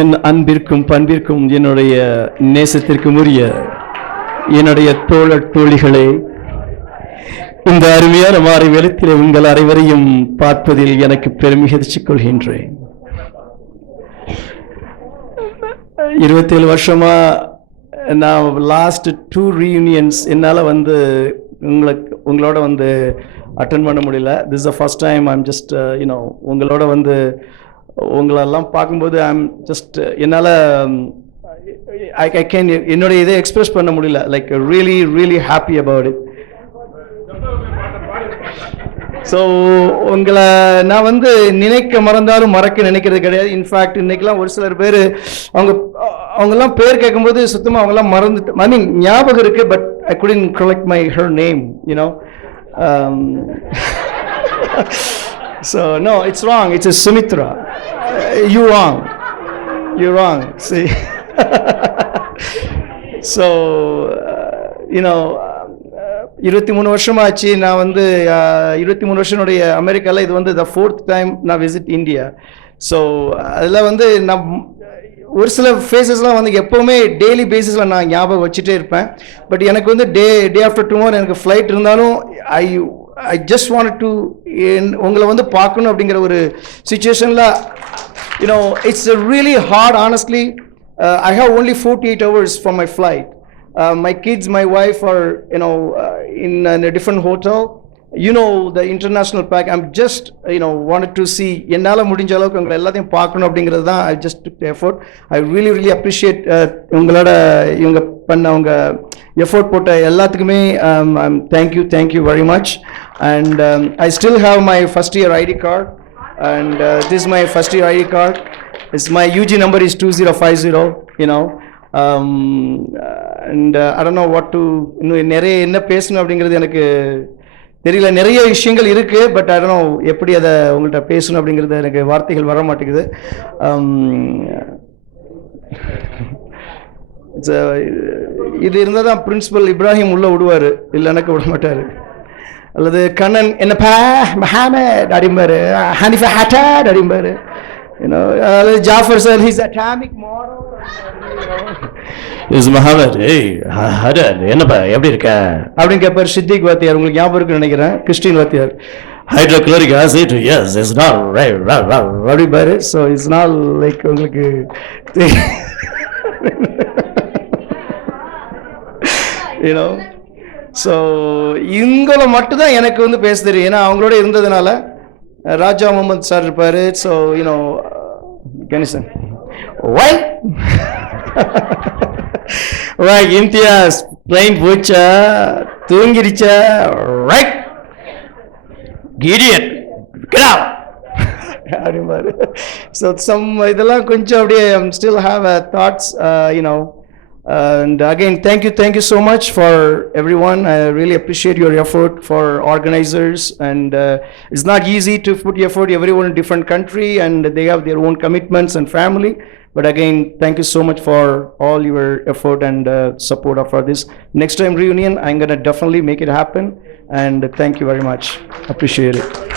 என் அன்பிற்கும் பண்பிற்கும் என்னுடைய நேசத்திற்கும் உரிய என்னுடைய தோழர் தோழிகளே, இந்த அருமையான மாலை வேளையிலே உங்கள் அனைவரையும் பார்ப்பதில் எனக்கு பெருமிகிழ்ச்சி கொள்கின்றேன். 27 வருஷமா நான் லாஸ்ட் 2 reunions என்னால் உங்களோட அட்டன் பண்ண முடியல. This is the first time I'm just உங்களோட உங்களெல்லாம் பார்க்கும்போது ஐம் ஜஸ்ட் என்னால் ஐ கேன் என்னுடைய இதை எக்ஸ்பிரஸ் பண்ண முடியல. Like really really happy about it. So உங்களை நான் நினைக்க மறந்தாலும் மறக்க நினைக்கிறது கிடையாது. இன்ஃபேக்ட் இன்னைக்கெல்லாம் ஒரு சிலர் பேர் அவங்கெல்லாம் பேர் கேட்கும்போது சுத்தமாக அவங்கெல்லாம் மறந்துட்டு, ஐ மீன் ஞாபகம் இருக்கு, but I couldn't collect her name, So no, it's wrong. It's a Sumitra. You're wrong. See. So 23 வருஷமாச்சு. நான் 23 வருஷனுடைய அமெரிக்காவில் இது the 4th time நான் விசிட் இந்தியா. ஸோ அதில் நான் ஒரு சில ஃபேஸஸ்லாம் எப்போவுமே டெய்லி பேசிஸில் நான் ஞாபகம் வச்சுட்டே இருப்பேன். பட் எனக்கு டே ஆஃப்டர் டுமாரோ எனக்கு ஃப்ளைட் இருந்தாலும் I just wanted to உங்களை பார்க்கணும் அப்படிங்கிற ஒரு சுச்சுவேஷனில் it's really hard, honestly. I have only 48 hours for my flight. My kids, my wife are in a different hotel. The international pack. I'm just wanted to see என்னால் முடிஞ்ச அளவுக்கு உங்களை எல்லாத்தையும் பார்க்கணும் அப்படிங்கிறது தான். I just took the effort. I really appreciate உங்களோட இவங்க பண்ண எஃபோர்ட் போட்ட எல்லாத்துக்குமே thank you very much. And I still have my first year ID card, and this is my first year ID card. My UG number is 2050. And I don't know what to நிறைய என்ன பேசணும் அப்படிங்கிறது எனக்கு தெரியல. நிறைய விஷயங்கள் இருக்கு, but I don't know எப்படி அதை உங்கள்கிட்ட பேசணும் அப்படிங்கிறது எனக்கு வார்த்தைகள் வர மாட்டேங்குது. இது இருந்தால் தான் பிரின்சிபல் இப்ராஹிம் உள்ள விடுவார், இல்லை எனக்கு விட மாட்டார். அல்லது கண்ணன் என்னப்பா மஹாமட் அப்படிம்பாரு, ஹனிஃபா ஹட்டாட் அப்படிம்பாரு. அல்லது Jafar sir his atomic model is Mohamed, ஏய் ஹட்டாட் என்னப்பா எப்படி இருக்க அப்படின்னு கேட்பார். சித்திக் வாத்தியார் உங்களுக்கு ஞாபகம் இருக்குன்னு நினைக்கிறேன், கிறிஸ்டின் வாத்தியார். Hydrochloric acid, S it's not அப்படிம்பாரு. ஸோ இட்ஸ் நாட் லைக் உங்களுக்கு ஸோ இவங்கள மட்டும்தான் எனக்கு பேச தெரியும். ஏன்னா அவங்களோட இருந்ததுனால ராஜா முகமது சார் இருப்பார். ஸோ கணேசன் இம்தியாஸ் ட்ரெயின் போச்சா தூங்கிடுச்சா ரைட் இடியட் அப்படிம்பாரு. ஸோ இதெல்லாம் கொஞ்சம் அப்படியே still have thoughts, and again thank you so much for everyone. I really appreciate your effort for organizers, and it's not easy to put effort. Everyone in different country and they have their own commitments and family, but again thank you so much for all your effort and support for this next time reunion. I'm going to definitely make it happen, and thank you very much. Appreciate it.